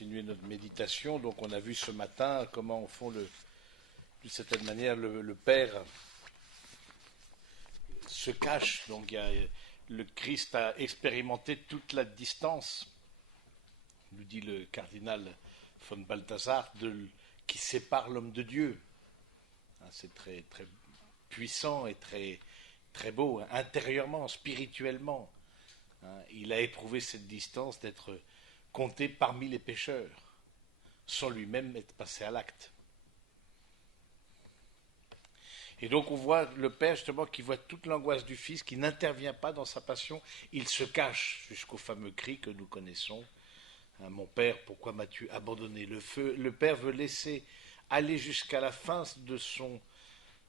continuer notre méditation. Donc on a vu ce matin comment, au fond, d'une certaine manière, le Père se cache. Donc le Christ a expérimenté toute la distance, nous dit le cardinal von Balthasar, qui sépare l'homme de Dieu. C'est très, très puissant et très, très beau, intérieurement, spirituellement. Il a éprouvé cette distance d'être compté parmi les pécheurs, sans lui-même être passé à l'acte. Et donc on voit le Père justement qui voit toute l'angoisse du Fils, qui n'intervient pas dans sa passion, il se cache jusqu'au fameux cri que nous connaissons. Mon Père, pourquoi m'as-tu abandonné? Le Père veut laisser aller jusqu'à la fin de son,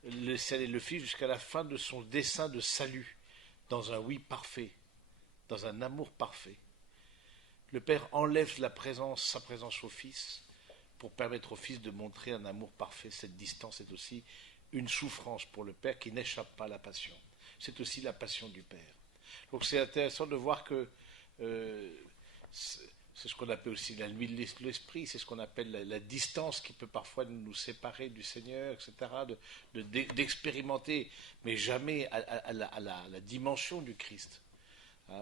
laisser aller le Fils jusqu'à la fin de son dessein de salut, dans un oui parfait, dans un amour parfait. Le Père enlève sa présence au Fils, pour permettre au Fils de montrer un amour parfait. Cette distance est aussi une souffrance pour le Père qui n'échappe pas à la passion. C'est aussi la passion du Père. Donc c'est intéressant de voir que c'est ce qu'on appelle aussi la nuit de l'esprit, c'est ce qu'on appelle la distance qui peut parfois nous séparer du Seigneur, etc., d'expérimenter, mais jamais à la dimension du Christ,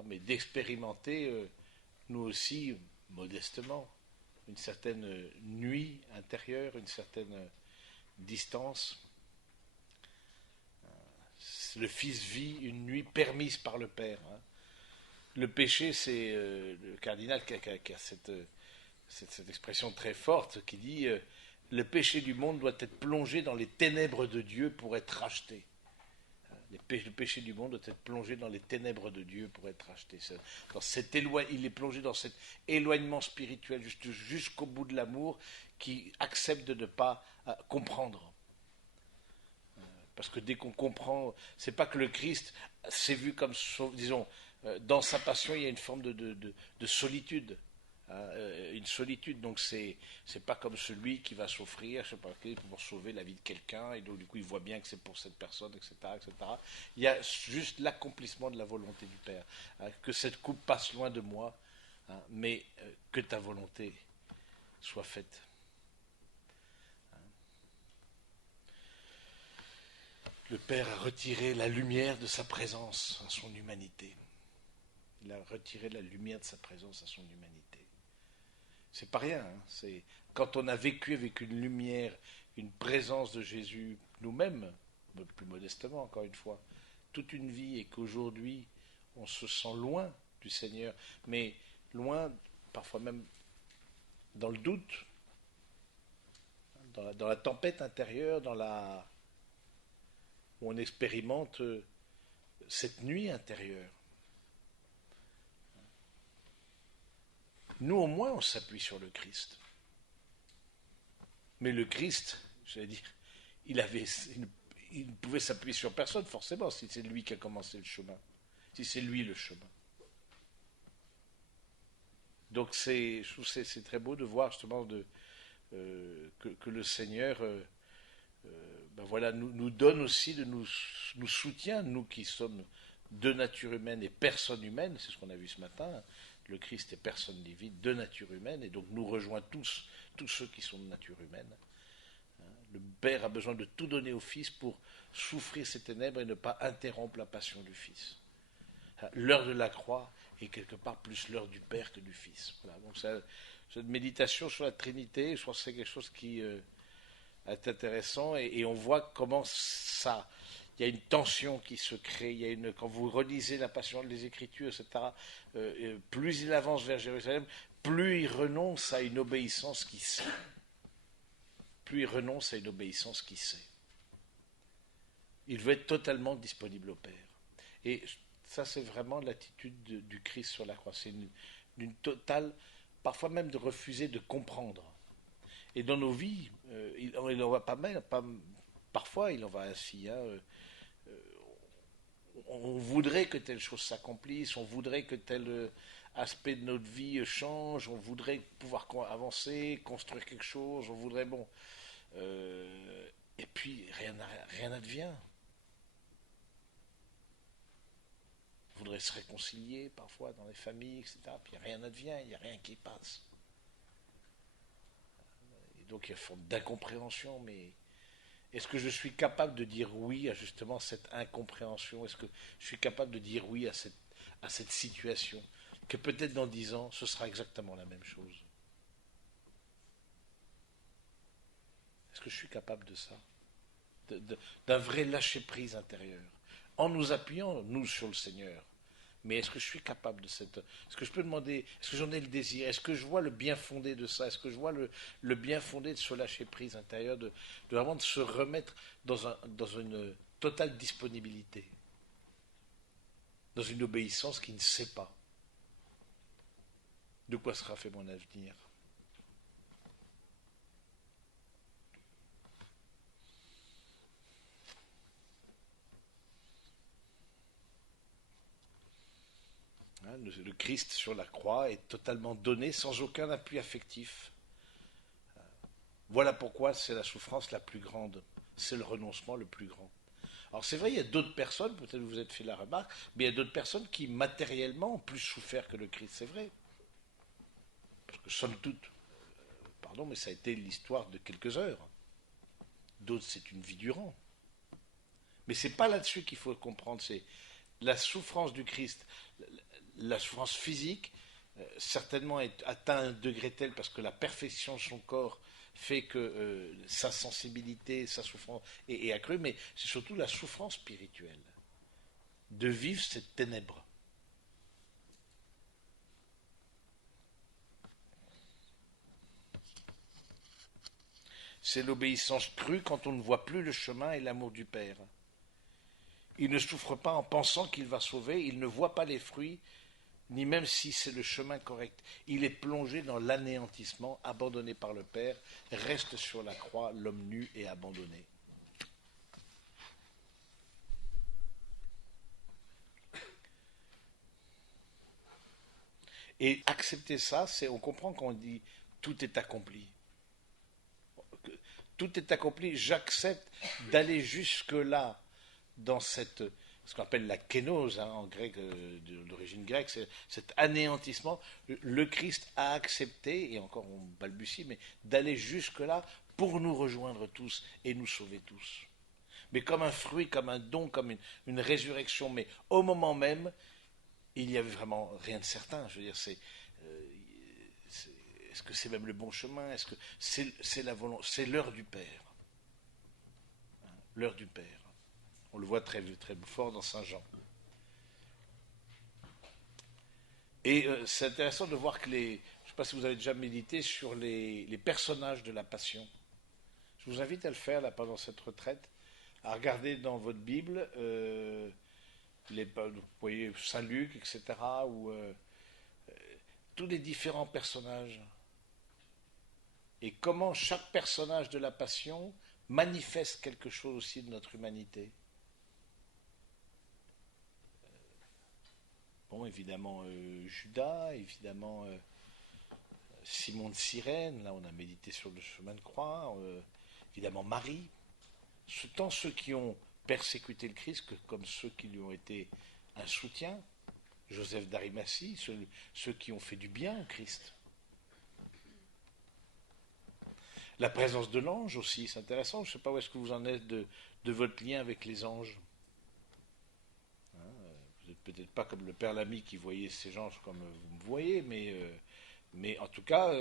mais d'expérimenter nous aussi, modestement, une certaine nuit intérieure, une certaine distance. Le Fils vit une nuit permise par le Père. Le péché, c'est le cardinal qui a cette expression très forte qui dit le péché du monde doit être plongé dans les ténèbres de Dieu pour être racheté. Le péché du monde doit être plongé dans les ténèbres de Dieu pour être racheté. Il est plongé dans cet éloignement spirituel jusqu'au bout de l'amour qui accepte de ne pas comprendre. Parce que dès qu'on comprend, c'est pas que le Christ s'est vu comme, disons, dans sa passion, il y a une forme de solitude. Une solitude, donc c'est pas comme celui qui va s'offrir, je sais pas, pour sauver la vie de quelqu'un, et donc du coup il voit bien que c'est pour cette personne, etc., etc. Il y a juste l'accomplissement de la volonté du Père, que cette coupe passe loin de moi, mais que ta volonté soit faite. Le Père a retiré la lumière de sa présence à son humanité. Il a retiré la lumière de sa présence à son humanité. C'est pas rien. C'est quand on a vécu avec une lumière, une présence de Jésus nous-mêmes, plus modestement encore une fois, toute une vie, et qu'aujourd'hui on se sent loin du Seigneur, mais loin, parfois même dans le doute, dans la tempête intérieure, où on expérimente cette nuit intérieure. Nous, au moins, on s'appuie sur le Christ. Mais le Christ, j'allais dire, il ne pouvait s'appuyer sur personne, forcément, si c'est lui qui a commencé le chemin. Si c'est lui le chemin. Donc, je trouve que c'est très beau de voir, justement, que le Seigneur voilà, nous donne aussi, nous soutient, nous qui sommes de nature humaine et personne humaine, c'est ce qu'on a vu ce matin. Le Christ est personne divine, de nature humaine, et donc nous rejoint tous ceux qui sont de nature humaine. Le Père a besoin de tout donner au Fils pour souffrir ces ténèbres et ne pas interrompre la passion du Fils. L'heure de la croix est quelque part plus l'heure du Père que du Fils. Voilà, donc cette méditation sur la Trinité, je pense que c'est quelque chose qui est intéressant, et on voit comment il y a une tension qui se crée. Quand vous relisez la Passion des Écritures, etc., plus il avance vers Jérusalem, plus il renonce à une obéissance qui sait. Plus il renonce à une obéissance qui sait. Il veut être totalement disponible au Père. Et ça, c'est vraiment l'attitude du Christ sur la croix. C'est d'une totale, parfois même de refuser de comprendre. Et dans nos vies, il en va parfois il en va ainsi. On voudrait que telle chose s'accomplisse, on voudrait que tel aspect de notre vie change, on voudrait pouvoir avancer, construire quelque chose, on voudrait, et puis rien n'advient. On voudrait se réconcilier parfois dans les familles, etc. Puis rien n'advient, il n'y a rien qui passe. donc il y a une forme d'incompréhension, mais est-ce que je suis capable de dire oui à justement cette incompréhension? Est-ce que je suis capable de dire oui à cette situation? Que peut-être dans 10 ans, ce sera exactement la même chose. Est-ce que je suis capable de ça? D'un vrai lâcher-prise intérieur, en nous appuyant, nous, sur le Seigneur. Mais est-ce que je suis capable de cette... Est-ce que je peux demander, est-ce que j'en ai le désir? Est-ce que je vois le bien fondé de ça? Est-ce que je vois le bien fondé de ce lâcher-prise intérieur, de vraiment de se remettre dans une totale disponibilité, dans une obéissance qui ne sait pas de quoi sera fait mon avenir? Hein, le Christ sur la croix est totalement donné sans aucun appui affectif. Voilà pourquoi c'est la souffrance la plus grande, c'est le renoncement le plus grand. Alors c'est vrai, il y a d'autres personnes, peut-être vous êtes fait la remarque, mais il y a d'autres personnes qui matériellement ont plus souffert que le Christ, c'est vrai. Parce que somme toute, pardon, mais ça a été l'histoire de quelques heures. D'autres, c'est une vie durant. Mais c'est pas là-dessus qu'il faut comprendre, c'est la souffrance du Christ, la souffrance physique, certainement est atteint un degré tel parce que la perfection de son corps fait que sa sensibilité, sa souffrance est accrue, mais c'est surtout la souffrance spirituelle de vivre cette ténèbre. C'est l'obéissance crue quand on ne voit plus le chemin et l'amour du Père. Il ne souffre pas en pensant qu'il va sauver, il ne voit pas les fruits, ni même si c'est le chemin correct. Il est plongé dans l'anéantissement, abandonné par le Père, reste sur la croix l'homme nu et abandonné. Et accepter ça, c'est, on comprend qu'on dit tout est accompli. Tout est accompli, j'accepte d'aller jusque-là dans cette, ce qu'on appelle la kénose, hein, en grec, d'origine grecque, c'est cet anéantissement. Le Christ a accepté, et encore on balbutie, mais d'aller jusque-là pour nous rejoindre tous et nous sauver tous. Mais comme un fruit, comme un don, comme une résurrection, mais au moment même, il n'y avait vraiment rien de certain. Je veux dire, euh, c'est est-ce que c'est même le bon chemin? Est-ce que c'est la volonté? C'est l'heure du Père. L'heure du Père. On le voit très, très fort dans Saint Jean. Et c'est intéressant de voir que les... Je ne sais pas si vous avez déjà médité sur les personnages de la Passion. Je vous invite à le faire là, pendant cette retraite, à regarder dans votre Bible, vous voyez Saint Luc, etc., ou tous les différents personnages. Et comment chaque personnage de la Passion manifeste quelque chose aussi de notre humanité. Bon, évidemment, Judas, évidemment, Simon de Cyrène, là on a médité sur le chemin de croix, évidemment Marie, tant ceux qui ont persécuté le Christ que comme ceux qui lui ont été un soutien, Joseph d'Arimathie, ceux qui ont fait du bien au Christ. La présence de l'ange aussi, c'est intéressant, je ne sais pas où est-ce que vous en êtes de votre lien avec les anges. Hein, vous n'êtes peut-être pas comme le Père Lamy qui voyait ces anges comme vous me voyez, mais en tout cas,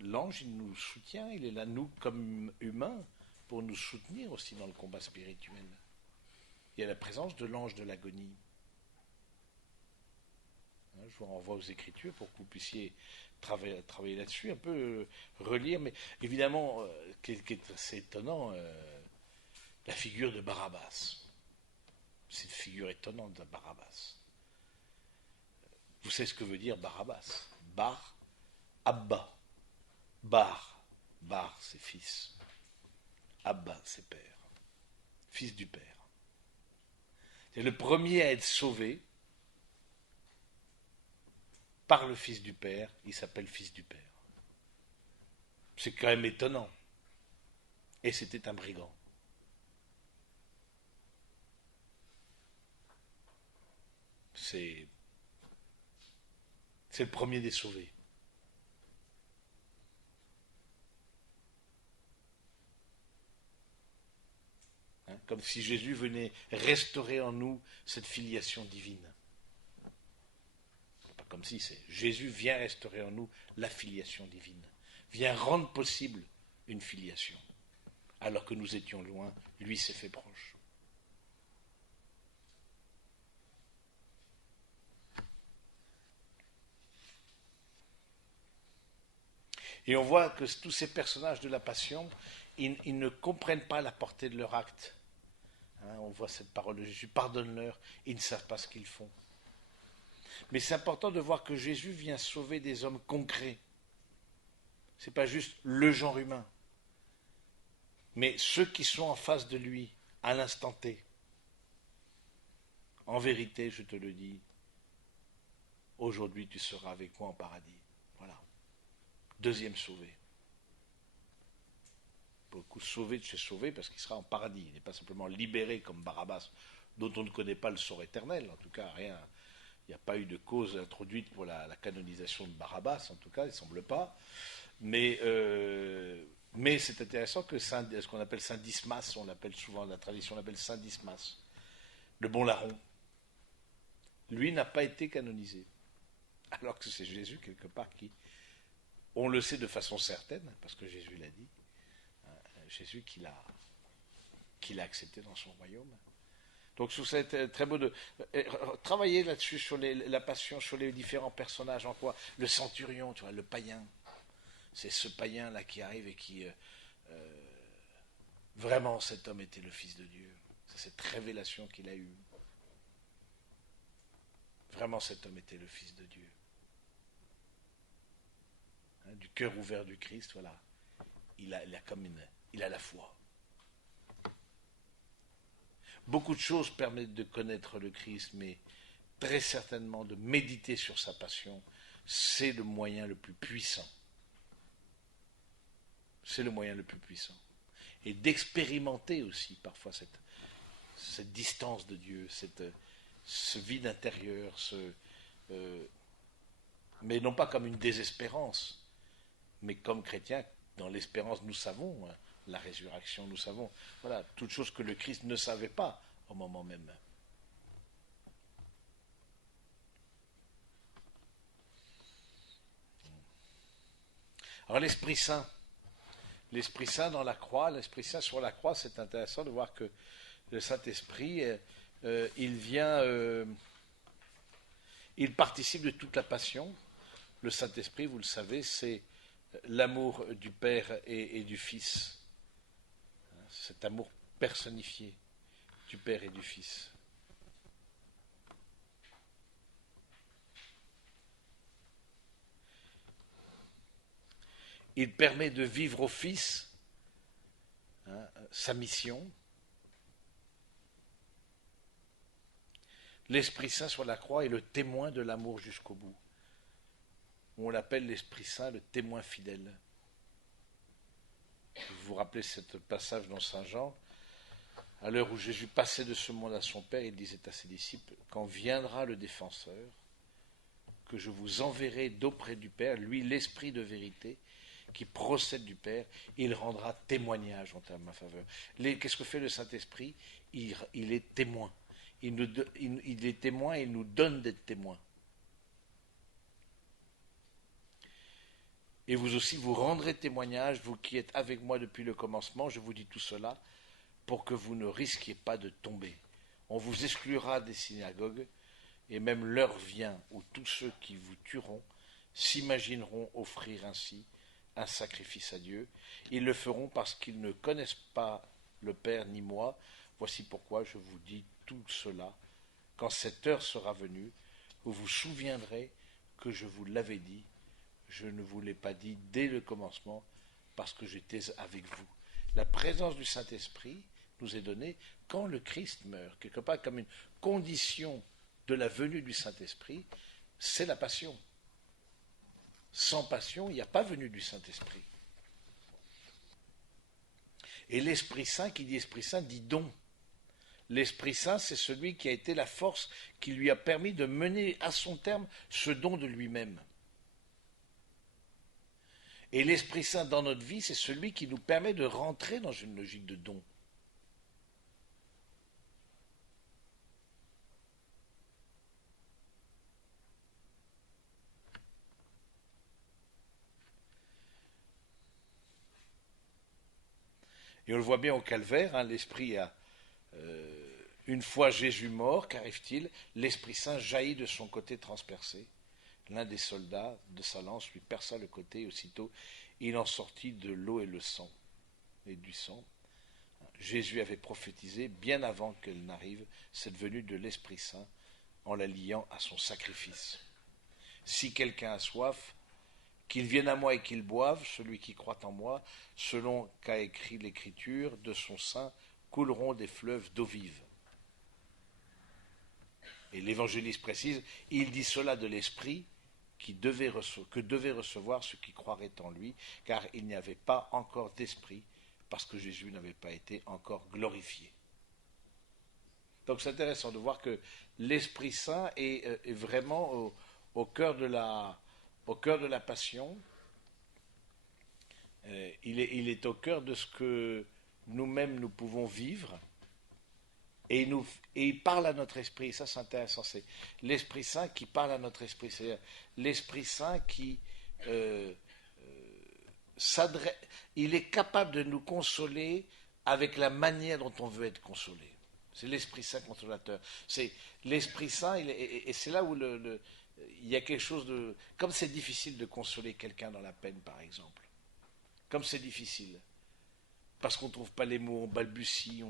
l'ange, il nous soutient, il est là, nous, comme humains, pour nous soutenir aussi dans le combat spirituel. Il y a la présence de l'ange de l'agonie. Je vous renvoie aux Écritures pour que vous puissiez travailler là-dessus, un peu relire, mais évidemment, qui est assez étonnant, la figure de Barabbas. C'est une figure étonnante de Barabbas. Vous savez ce que veut dire Barabbas? Bar, Abba. Bar, c'est fils. Abba, c'est père. Fils du père. C'est le premier à être sauvé par le fils du père. Il s'appelle fils du père. C'est quand même étonnant. Et c'était un brigand. C'est le premier des sauvés. comme si Jésus venait restaurer en nous cette filiation divine. Pas comme si, c'est Jésus vient restaurer en nous la filiation divine, vient rendre possible une filiation. Alors que nous étions loin, lui s'est fait proche. Et on voit que tous ces personnages de la Passion, ils ne comprennent pas la portée de leur acte. Hein, on voit cette parole de Jésus, pardonne-leur, ils ne savent pas ce qu'ils font. Mais c'est important de voir que Jésus vient sauver des hommes concrets. Ce n'est pas juste le genre humain, mais ceux qui sont en face de lui, à l'instant T. En vérité, je te le dis, aujourd'hui tu seras avec moi en paradis. Voilà. Deuxième sauvé. Pour le coup, sauvé de chez sauvé, parce qu'il sera en paradis. Il n'est pas simplement libéré comme Barabbas, dont on ne connaît pas le sort éternel. En tout cas, rien. Il n'y a pas eu de cause introduite pour la canonisation de Barabbas, en tout cas, il ne semble pas. Mais c'est intéressant que ce qu'on appelle Saint Dismas, on l'appelle souvent, la tradition l'appelle Saint Dismas, le bon larron, lui n'a pas été canonisé. Alors que c'est Jésus, quelque part, qui, on le sait de façon certaine, parce que Jésus l'a dit, Jésus qui l'a accepté dans son royaume. Donc je trouve ça très beau de travailler là-dessus, sur la passion, sur les différents personnages, en quoi le centurion, tu vois, le païen, c'est ce païen-là qui arrive et qui... vraiment, cet homme était le Fils de Dieu. C'est cette révélation qu'il a eue. Vraiment, cet homme était le Fils de Dieu. Hein, du cœur ouvert du Christ, voilà. Il a la foi. Beaucoup de choses permettent de connaître le Christ, mais très certainement de méditer sur sa passion, c'est le moyen le plus puissant. C'est le moyen le plus puissant. Et d'expérimenter aussi parfois cette distance de Dieu, ce vide intérieur, mais non pas comme une désespérance, mais comme chrétien, dans l'espérance, nous savons la résurrection, nous savons, voilà, toute chose que le Christ ne savait pas au moment même. Alors l'Esprit Saint dans la croix, l'Esprit Saint sur la croix, c'est intéressant de voir que le Saint-Esprit, il participe de toute la passion. Le Saint-Esprit, vous le savez, c'est l'amour du Père et du Fils. Cet amour personnifié du Père et du Fils. Il permet de vivre au Fils sa mission. L'Esprit Saint sur la croix est le témoin de l'amour jusqu'au bout. On l'appelle l'Esprit Saint le témoin fidèle. Vous vous rappelez ce passage dans Saint Jean, à l'heure où Jésus passait de ce monde à son Père, il disait à ses disciples, quand viendra le défenseur, que je vous enverrai d'auprès du Père, lui l'Esprit de vérité, qui procède du Père, il rendra témoignage en ma faveur. Qu'est-ce que fait le Saint-Esprit ? Il est témoin. Il est témoin et il nous donne d'être témoins. Et vous aussi, vous rendrez témoignage, vous qui êtes avec moi depuis le commencement, je vous dis tout cela, pour que vous ne risquiez pas de tomber. On vous exclura des synagogues, et même l'heure vient où tous ceux qui vous tueront s'imagineront offrir ainsi un sacrifice à Dieu. Ils le feront parce qu'ils ne connaissent pas le Père ni moi. Voici pourquoi je vous dis tout cela. Quand cette heure sera venue, vous vous souviendrez que je vous l'avais dit. Je ne vous l'ai pas dit dès le commencement parce que j'étais avec vous. La présence du Saint-Esprit nous est donnée quand le Christ meurt. Quelque part comme une condition de la venue du Saint-Esprit, c'est la passion. Sans passion, il n'y a pas venue du Saint-Esprit. Et l'Esprit Saint, qui dit Esprit Saint, dit don. L'Esprit Saint, c'est celui qui a été la force qui lui a permis de mener à son terme ce don de lui-même. Et l'Esprit Saint dans notre vie, c'est celui qui nous permet de rentrer dans une logique de don. Et on le voit bien au calvaire, hein, l'Esprit a, une fois Jésus mort, qu'arrive-t-il? L'Esprit Saint jaillit de son côté transpercé. L'un des soldats de sa lance lui perça le côté, et aussitôt il en sortit de l'eau et le sang, et du sang. Jésus avait prophétisé, bien avant qu'elle n'arrive, cette venue de l'Esprit Saint, en la liant à son sacrifice. Si quelqu'un a soif, qu'il vienne à moi et qu'il boive, celui qui croit en moi, selon qu'a écrit l'Écriture, de son sein couleront des fleuves d'eau vive. Et l'évangéliste précise, il dit cela de l'Esprit que devait recevoir ceux qui croiraient en lui, car il n'y avait pas encore d'Esprit, parce que Jésus n'avait pas été encore glorifié. Donc c'est intéressant de voir que l'Esprit Saint est vraiment au cœur de la passion. Il est au cœur de ce que nous-mêmes nous pouvons vivre. Et il parle à notre esprit, ça c'est intéressant, c'est l'Esprit Saint qui parle à notre esprit, c'est-à-dire l'Esprit Saint qui s'adresse, il est capable de nous consoler avec la manière dont on veut être consolé. C'est l'Esprit Saint consolateur. C'est l'Esprit Saint, et c'est là où il y a quelque chose de... Comme c'est difficile de consoler quelqu'un dans la peine, par exemple. Comme c'est difficile. Parce qu'on ne trouve pas les mots, on balbutie,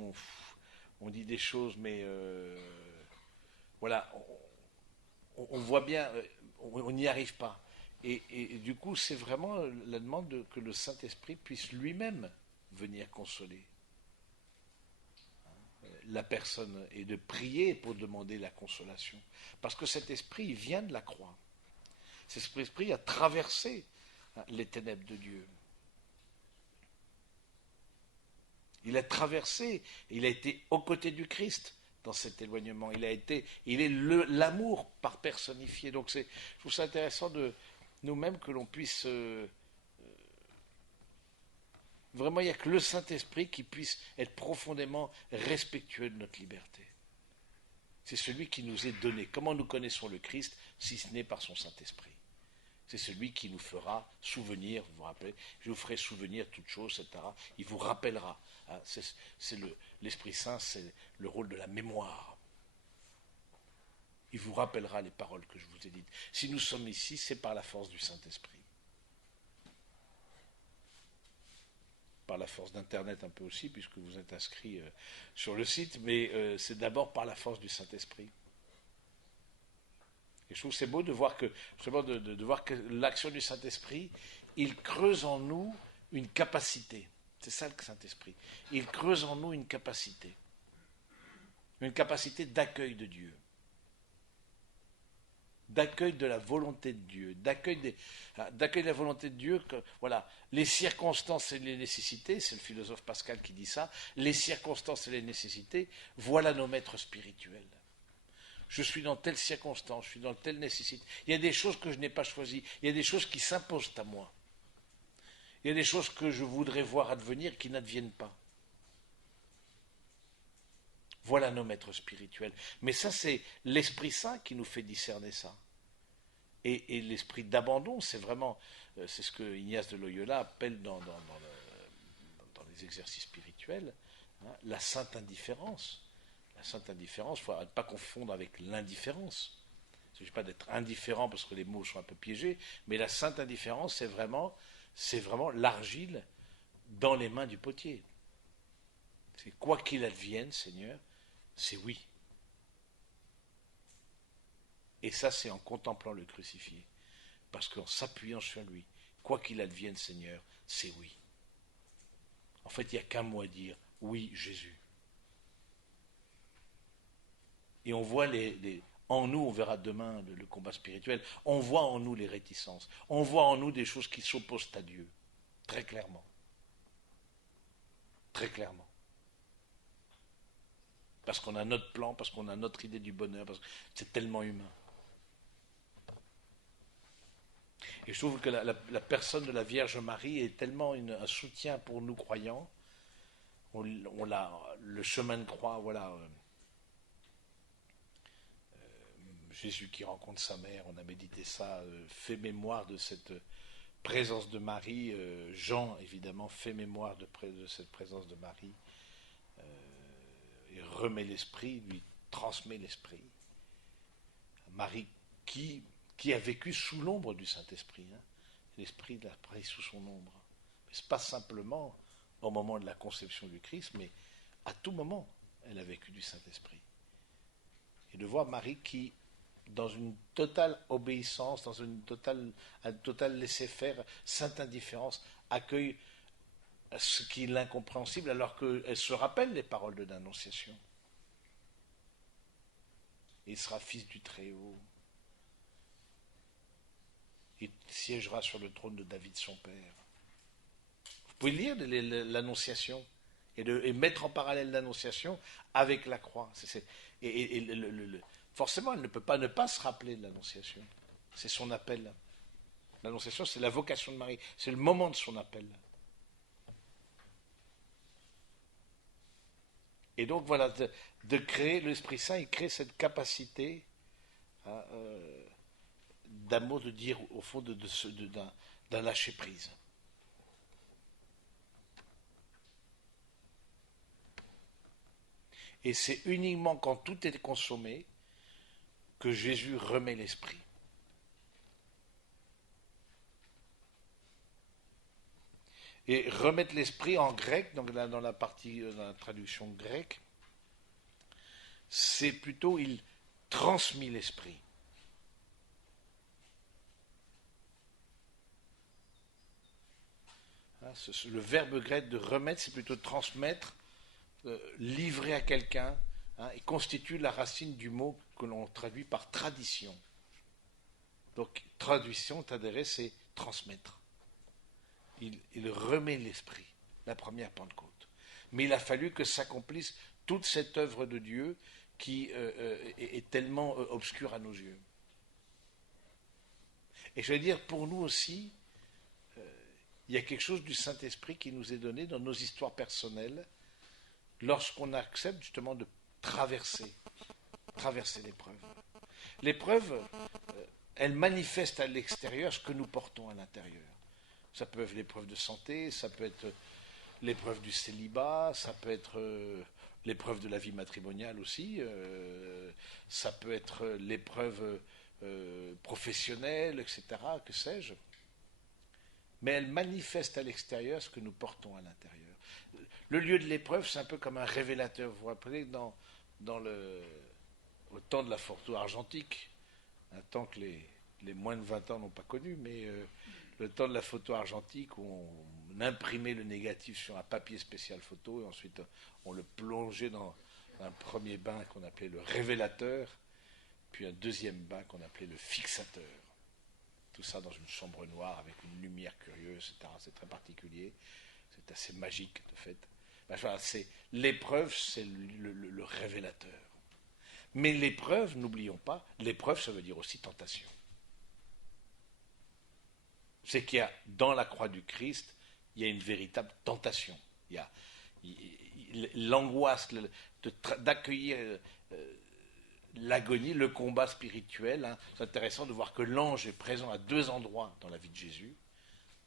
on dit des choses, mais voilà, on voit bien, on n'y arrive pas. Et du coup, c'est vraiment la demande que le Saint-Esprit puisse lui-même venir consoler la personne et de prier pour demander la consolation. Parce que cet esprit vient de la croix. Cet esprit a traversé les ténèbres de Dieu. Il a traversé, il a été aux côtés du Christ dans cet éloignement. Il est l'amour par personnifié. Donc je trouve ça intéressant de nous-mêmes que l'on puisse vraiment, il n'y a que le Saint-Esprit qui puisse être profondément respectueux de notre liberté. C'est celui qui nous est donné. Comment nous connaissons le Christ si ce n'est par son Saint-Esprit? C'est celui qui nous fera souvenir, vous vous rappelez, je vous ferai souvenir toutes choses, etc. Il vous rappellera. Hein, l'Esprit Saint, c'est le rôle de la mémoire. Il vous rappellera les paroles que je vous ai dites. Si nous sommes ici, c'est par la force du Saint-Esprit. Par la force d'Internet un peu aussi, puisque vous êtes inscrit sur le site, mais c'est d'abord par la force du Saint-Esprit. Et je trouve que c'est beau de voir que, justement, de voir que l'action du Saint-Esprit, il creuse en nous une capacité. C'est ça le Saint-Esprit. Il creuse en nous une capacité d'accueil de Dieu, d'accueil de la volonté de Dieu, d'accueil de la volonté de Dieu. Voilà, les circonstances et les nécessités, c'est le philosophe Pascal qui dit ça, les circonstances et les nécessités, voilà nos maîtres spirituels. Je suis dans telle circonstance, je suis dans telle nécessité. Il y a des choses que je n'ai pas choisies, il y a des choses qui s'imposent à moi. Il y a des choses que je voudrais voir advenir qui n'adviennent pas. Voilà nos maîtres spirituels. Mais ça, c'est l'Esprit Saint qui nous fait discerner ça. Et l'esprit d'abandon, c'est vraiment, c'est ce que Ignace de Loyola appelle dans les exercices spirituels, hein, la sainte indifférence. La sainte indifférence, il ne faut pas confondre avec l'indifférence. Il ne s'agit pas d'être indifférent parce que les mots sont un peu piégés, mais la sainte indifférence, c'est vraiment l'argile dans les mains du potier. C'est quoi qu'il advienne, Seigneur, c'est oui. Et ça, c'est en contemplant le crucifié. Parce qu'en s'appuyant sur lui, quoi qu'il advienne, Seigneur, c'est oui. En fait, il n'y a qu'un mot à dire, oui, Jésus. Et on voit en nous, on verra demain le combat spirituel, on voit en nous les réticences, on voit en nous des choses qui s'opposent à Dieu, très clairement. Très clairement. Parce qu'on a notre plan, parce qu'on a notre idée du bonheur, parce que c'est tellement humain. Et je trouve que la personne de la Vierge Marie est tellement un soutien pour nous croyants. Le chemin de croix, voilà. Jésus qui rencontre sa mère, on a médité ça, fait mémoire de présence de Marie, Jean évidemment fait mémoire de cette présence de Marie et remet l'esprit, lui transmet l'esprit. Marie qui, qui a vécu sous l'ombre du Saint-Esprit, hein. L'Esprit l'a pris sous son ombre. Mais ce n'est pas simplement au moment de la conception du Christ, mais à tout moment, elle a vécu du Saint-Esprit. Et de voir Marie qui, dans une totale obéissance, dans un total laisser-faire, sainte indifférence, accueille ce qui est l'incompréhensible, alors qu'elle se rappelle les paroles de l'Annonciation. Il sera fils du Très-Haut. Il siégera sur le trône de David son père. Vous pouvez lire l'Annonciation et mettre en parallèle l'Annonciation avec la croix. Forcément, elle ne peut pas ne pas se rappeler de l'Annonciation. C'est son appel. L'Annonciation, c'est la vocation de Marie. C'est le moment de son appel. Et donc voilà, de créer l'Esprit Saint, il crée cette capacité hein, d'amour, de dire au fond d'un lâcher prise. Et c'est uniquement quand tout est consommé que Jésus remet l'esprit. Et remettre l'esprit en grec, donc là, dans la partie, dans la traduction grecque, c'est plutôt il transmit l'esprit. Hein, le verbe grec de remettre, c'est plutôt transmettre, livrer à quelqu'un, hein, et constitue la racine du mot que l'on traduit par tradition. Donc, traduction, t'adhérer, c'est transmettre. Il remet l'esprit, la première Pentecôte. Mais il a fallu que s'accomplisse toute cette œuvre de Dieu qui est tellement obscure à nos yeux. Et je vais dire, pour nous aussi, il y a quelque chose du Saint-Esprit qui nous est donné dans nos histoires personnelles lorsqu'on accepte justement de traverser l'épreuve. L'épreuve, elle manifeste à l'extérieur ce que nous portons à l'intérieur. Ça peut être l'épreuve de santé, ça peut être l'épreuve du célibat, ça peut être l'épreuve de la vie matrimoniale aussi, ça peut être l'épreuve professionnelle, etc., que sais-je. Mais elle manifeste à l'extérieur ce que nous portons à l'intérieur. Le lieu de l'épreuve, c'est un peu comme un révélateur. Vous vous rappelez, au temps de la photo argentique, un temps que les moins de 20 ans n'ont pas connu, mais le temps de la photo argentique où on imprimait le négatif sur un papier spécial photo et ensuite on le plongeait dans un premier bain qu'on appelait le révélateur, puis un deuxième bain qu'on appelait le fixateur. Tout ça dans une chambre noire avec une lumière curieuse, etc. C'est très particulier, c'est assez magique de fait. Enfin, l'épreuve, c'est le révélateur. Mais l'épreuve, n'oublions pas, l'épreuve, ça veut dire aussi tentation. C'est qu'il y a, dans la croix du Christ, il y a une véritable tentation. Il y a l'angoisse d'accueillir l'agonie, le combat spirituel. Hein. C'est intéressant de voir que l'ange est présent à deux endroits dans la vie de Jésus,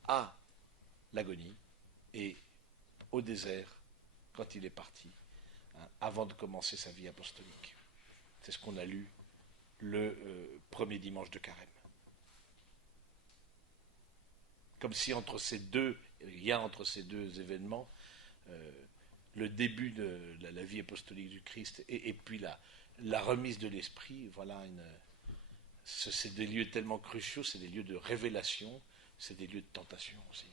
à l'agonie et au désert, quand il est parti, hein, avant de commencer sa vie apostolique. C'est ce qu'on a lu le premier dimanche de Carême. Comme si entre ces deux, il y a entre ces deux événements, le début de la vie apostolique du Christ et puis la remise de l'esprit, voilà, c'est des lieux tellement cruciaux, c'est des lieux de révélation, c'est des lieux de tentation aussi.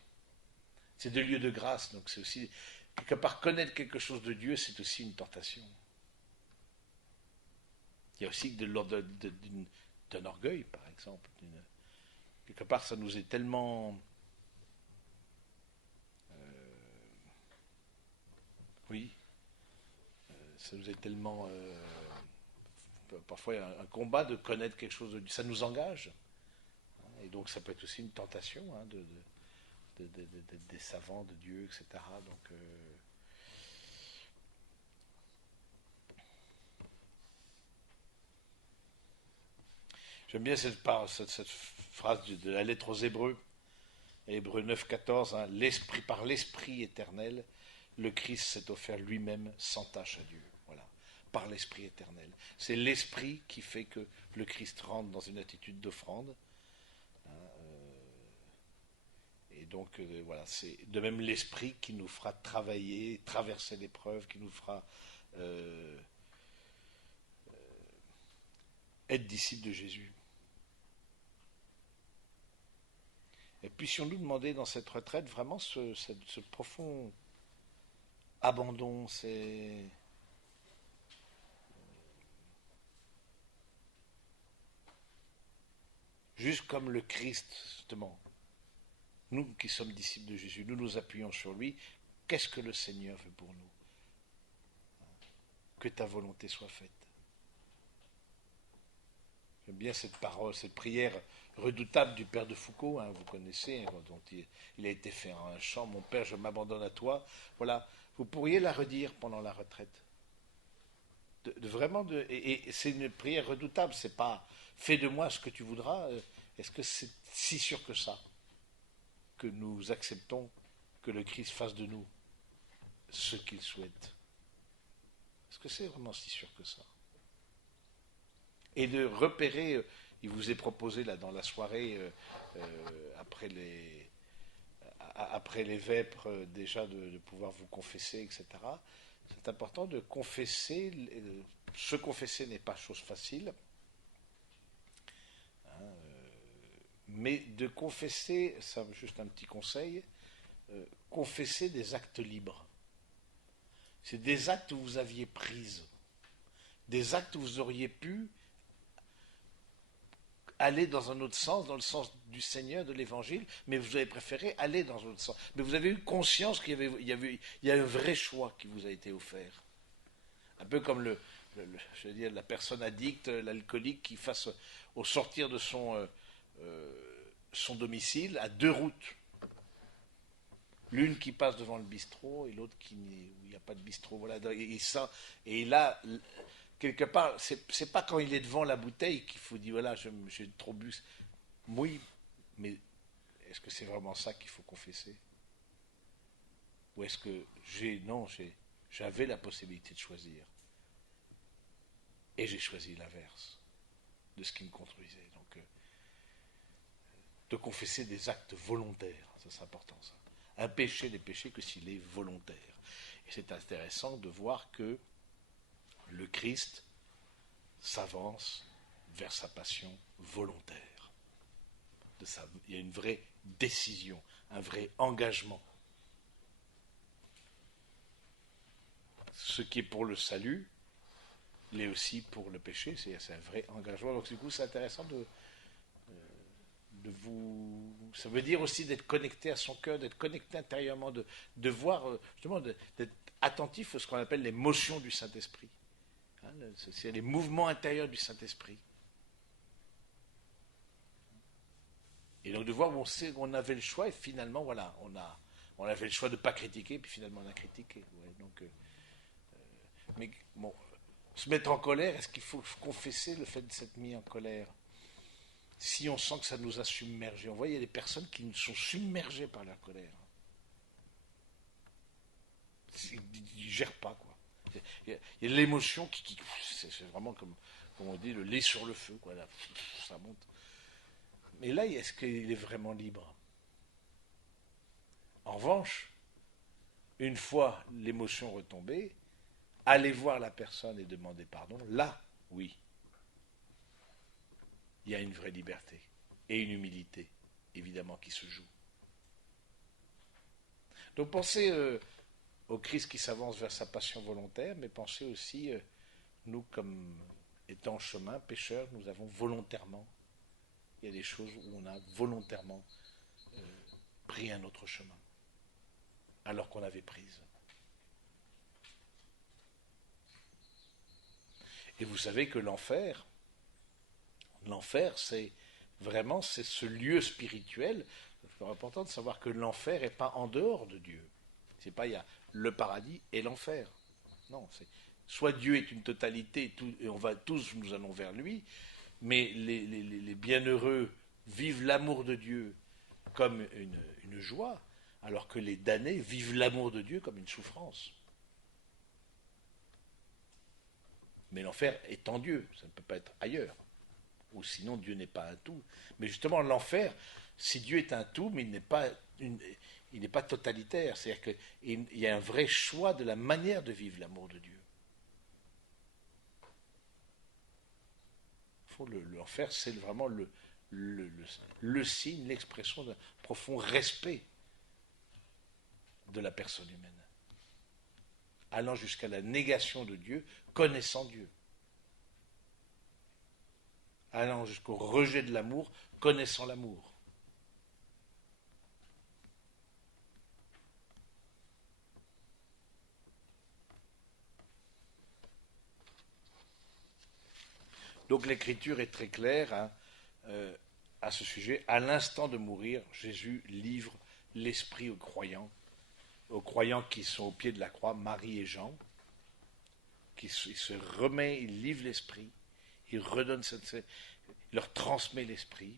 C'est des lieux de grâce, donc c'est aussi, quelque part, connaître quelque chose de Dieu, c'est aussi une tentation. Il y a aussi d'un orgueil, par exemple. Quelque part, ça nous est tellement... oui, ça nous est tellement... parfois, il y a un combat de connaître quelque chose de Dieu. Ça nous engage. Et donc, ça peut être aussi une tentation hein, des savants de Dieu, etc. Donc... j'aime bien cette phrase de la lettre aux Hébreux. Hébreux 9, 14, hein, l'esprit, par l'Esprit éternel, le Christ s'est offert lui-même sans tâche à Dieu. Voilà, par l'Esprit éternel. C'est l'Esprit qui fait que le Christ rentre dans une attitude d'offrande. Et donc, voilà, c'est de même l'Esprit qui nous fera travailler, traverser l'épreuve, qui nous fera euh, être disciples de Jésus. Et puissions-nous demander dans cette retraite vraiment ce profond abandon, juste comme le Christ, justement. Nous qui sommes disciples de Jésus, nous nous appuyons sur lui. Qu'est-ce que le Seigneur veut pour nous? Que ta volonté soit faite. J'aime bien cette parole, cette prière redoutable du Père de Foucault, hein, vous connaissez, hein, dont il a été fait un chant, mon Père, je m'abandonne à toi. Voilà, vous pourriez la redire pendant la retraite. Et c'est une prière redoutable, c'est pas fais de moi ce que tu voudras. Est-ce que c'est si sûr que ça que nous acceptons que le Christ fasse de nous ce qu'il souhaite? Est-ce que c'est vraiment si sûr que ça? Et de repérer, il vous est proposé là dans la soirée, après les vêpres, déjà de pouvoir vous confesser, etc. C'est important de confesser. Se confesser n'est pas chose facile, hein, mais de confesser, ça juste un petit conseil, confesser des actes libres. C'est des actes où vous aviez prise, des actes où vous auriez pu aller dans un autre sens, dans le sens du Seigneur, de l'Évangile, mais vous avez préféré aller dans un autre sens. Mais vous avez eu conscience qu'il y a un vrai choix qui vous a été offert. Un peu comme je veux dire, la personne addicte, l'alcoolique, qui face au sortir de son domicile, a deux routes. L'une qui passe devant le bistrot et l'autre où il n'y a pas de bistrot. Voilà. Et là, quelque part, c'est pas quand il est devant la bouteille qu'il faut dire voilà, j'ai trop bu. Oui, mais est-ce que c'est vraiment ça qu'il faut confesser? Ou est-ce que j'avais la possibilité de choisir et j'ai choisi l'inverse de ce qui me conduisait. Donc, de confesser des actes volontaires, ça c'est important ça. Un péché n'est péché que s'il est volontaire. Et c'est intéressant de voir que le Christ s'avance vers sa passion volontaire. Il y a une vraie décision, un vrai engagement. Ce qui est pour le salut l'est aussi pour le péché, c'est un vrai engagement. Donc du coup, c'est intéressant de vous... Ça veut dire aussi d'être connecté à son cœur, d'être connecté intérieurement, de voir, justement, d'être attentif à ce qu'on appelle les motions du Saint-Esprit. Hein, c'est les mouvements intérieurs du Saint-Esprit. Et donc de voir où on avait le choix, et finalement, voilà, on avait le choix de ne pas critiquer, puis finalement on a critiqué. Ouais, donc, mais bon, se mettre en colère, est-ce qu'il faut confesser le fait de s'être mis en colère? Si on sent que ça nous a submergés, on voit, il y a des personnes qui sont submergées par la colère. Ils ne gèrent pas, quoi. Il y a l'émotion c'est vraiment comme on dit, le lait sur le feu, quoi. Là, ça monte. Mais là, est-ce qu'il est vraiment libre? En revanche, une fois l'émotion retombée, aller voir la personne et demander pardon, là, oui, il y a une vraie liberté et une humilité, évidemment, qui se joue. Donc pensez au Christ qui s'avance vers sa passion volontaire, mais pensez aussi, nous, comme étant en chemin, pécheurs, nous avons volontairement, il y a des choses où on a volontairement pris un autre chemin, alors qu'on avait prise. Et vous savez que l'enfer, c'est vraiment ce lieu spirituel. C'est important de savoir que l'enfer n'est pas en dehors de Dieu. C'est pas il y a le paradis et l'enfer. Non, c'est soit Dieu est une totalité et nous allons vers lui, mais les bienheureux vivent l'amour de Dieu comme une joie, alors que les damnés vivent l'amour de Dieu comme une souffrance. Mais l'enfer est en Dieu, ça ne peut pas être ailleurs. Ou sinon Dieu n'est pas un tout. Mais justement, l'enfer, si Dieu est un tout, mais il n'est pas totalitaire. C'est-à-dire qu'il y a un vrai choix de la manière de vivre l'amour de Dieu. L'enfer, c'est vraiment le signe, l'expression d'un profond respect de la personne humaine, allant jusqu'à la négation de Dieu, connaissant Dieu, allant jusqu'au rejet de l'amour, connaissant l'amour. Donc l'Écriture est très claire, hein, à ce sujet. À l'instant de mourir, Jésus livre l'esprit aux croyants qui sont au pied de la croix, Marie et Jean, il se remet, il livre l'esprit, il redonne il leur transmet l'esprit.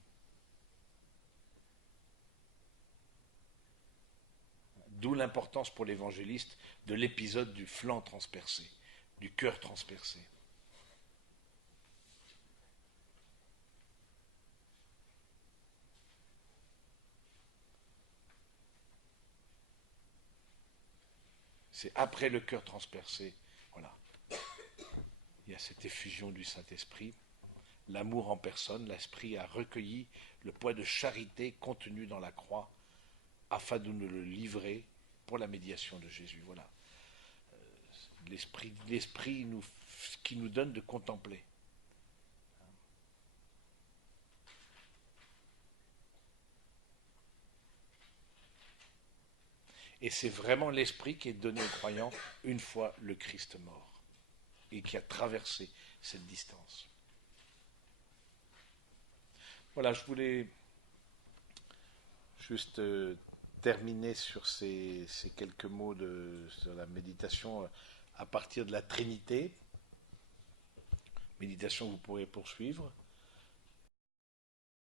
D'où l'importance pour l'évangéliste de l'épisode du flanc transpercé, du cœur transpercé. C'est après le cœur transpercé, voilà. Il y a cette effusion du Saint-Esprit, l'amour en personne, l'Esprit a recueilli le poids de charité contenu dans la croix, afin de nous le livrer pour la médiation de Jésus. Voilà. L'Esprit qui nous donne de contempler. Et c'est vraiment l'Esprit qui est donné aux croyants une fois le Christ mort et qui a traversé cette distance. Voilà, je voulais juste terminer sur ces quelques mots sur la méditation à partir de la Trinité. Méditation que vous pourrez poursuivre.